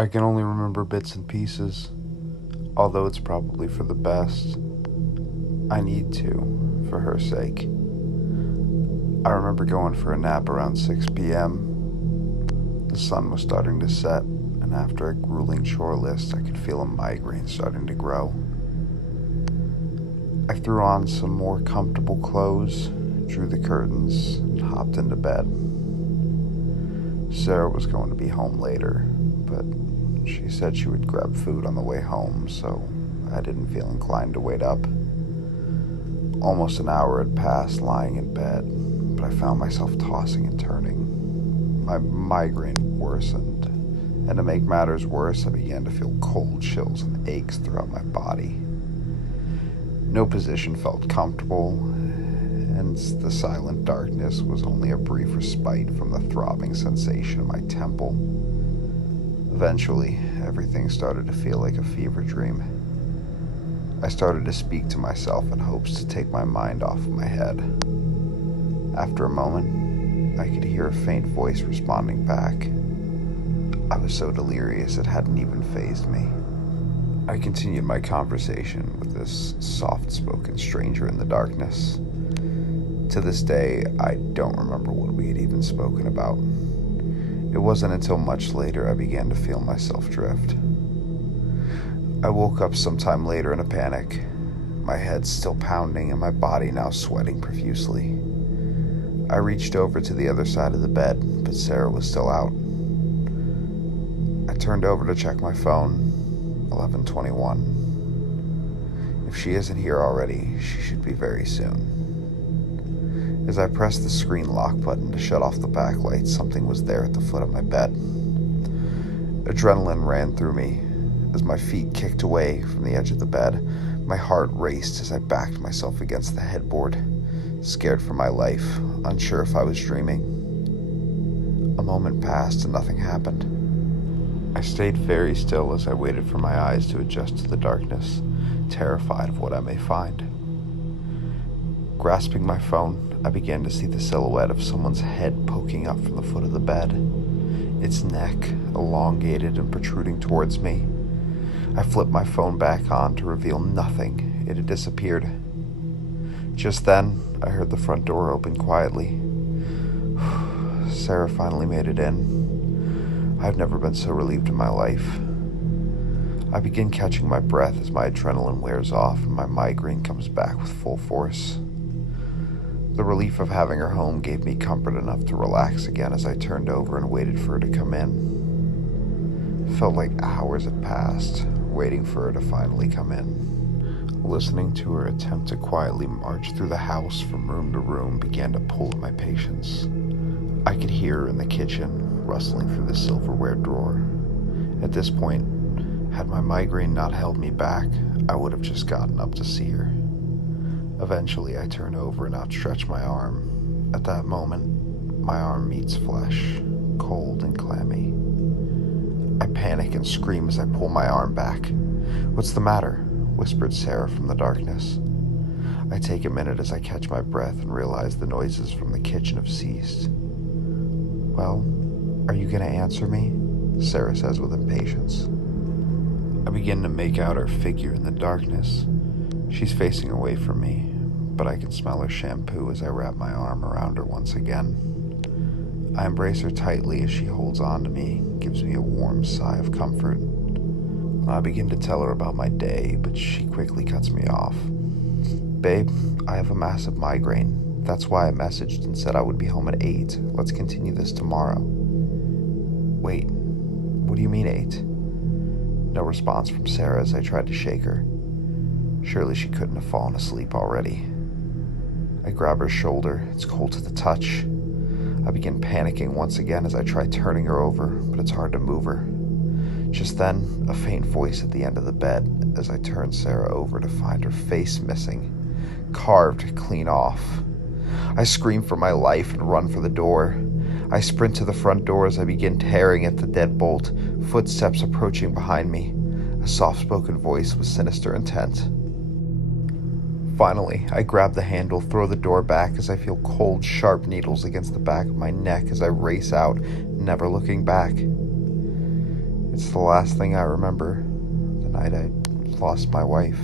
I can only remember bits and pieces, although it's probably for the best. I need to, for her sake. I remember going for a nap around 6 p.m. The sun was starting to set, and after a grueling chore list, I could feel a migraine starting to grow. I threw on some more comfortable clothes, drew the curtains, and hopped into bed. Sarah was going to be home later, but she said she would grab food on the way home, so I didn't feel inclined to wait up. Almost an hour had passed lying in bed, but I found myself tossing and turning. My migraine worsened, and to make matters worse, I began to feel cold chills and aches throughout my body. No position felt comfortable, and the silent darkness was only a brief respite from the throbbing sensation in my temple. Eventually, everything started to feel like a fever dream. I started to speak to myself in hopes to take my mind off of my head. After a moment, I could hear a faint voice responding back. I was so delirious it hadn't even fazed me. I continued my conversation with this soft-spoken stranger in the darkness. To this day, I don't remember what we had even spoken about. It wasn't until much later I began to feel myself drift. I woke up sometime later in a panic, my head still pounding and my body now sweating profusely. I reached over to the other side of the bed, but Sarah was still out. I turned over to check my phone. 11:21. If she isn't here already, she should be very soon. As I pressed the screen lock button to shut off the backlight, something was there at the foot of my bed. Adrenaline ran through me. As my feet kicked away from the edge of the bed, my heart raced as I backed myself against the headboard, scared for my life, unsure if I was dreaming. A moment passed and nothing happened. I stayed very still as I waited for my eyes to adjust to the darkness, terrified of what I may find. Grasping my phone, I began to see the silhouette of someone's head poking up from the foot of the bed, its neck elongated and protruding towards me. I flipped my phone back on to reveal nothing. It had disappeared. Just then, I heard the front door open quietly. Sarah finally made it in. I've never been so relieved in my life. I begin catching my breath as my adrenaline wears off and my migraine comes back with full force. The relief of having her home gave me comfort enough to relax again as I turned over and waited for her to come in. It felt like hours had passed, waiting for her to finally come in. Listening to her attempt to quietly march through the house from room to room began to pull at my patience. I could hear her in the kitchen, rustling through the silverware drawer. At this point, had my migraine not held me back, I would have just gotten up to see her. Eventually, I turn over and outstretch my arm. At that moment, my arm meets flesh, cold and clammy. I panic and scream as I pull my arm back. "What's the matter?" whispered Sarah from the darkness. I take a minute as I catch my breath and realize the noises from the kitchen have ceased. "Well, are you going to answer me?" Sarah says with impatience. I begin to make out her figure in the darkness. She's facing away from me, but I can smell her shampoo as I wrap my arm around her once again. I embrace her tightly as she holds on to me, gives me a warm sigh of comfort. I begin to tell her about my day, but she quickly cuts me off. "Babe, I have a massive migraine. That's why I messaged and said I would be home at 8. Let's continue this tomorrow." "Wait, what do you mean 8? No response from Sarah as I tried to shake her. Surely she couldn't have fallen asleep already. I grab her shoulder. It's cold to the touch. I begin panicking once again as I try turning her over, but it's hard to move her. Just then, a faint voice at the end of the bed as I turn Sarah over to find her face missing, carved clean off. I scream for my life and run for the door. I sprint to the front door as I begin tearing at the deadbolt, footsteps approaching behind me. A soft-spoken voice with sinister intent. Finally, I grab the handle, throw the door back as I feel cold, sharp needles against the back of my neck as I race out, never looking back. It's the last thing I remember, the night I lost my wife.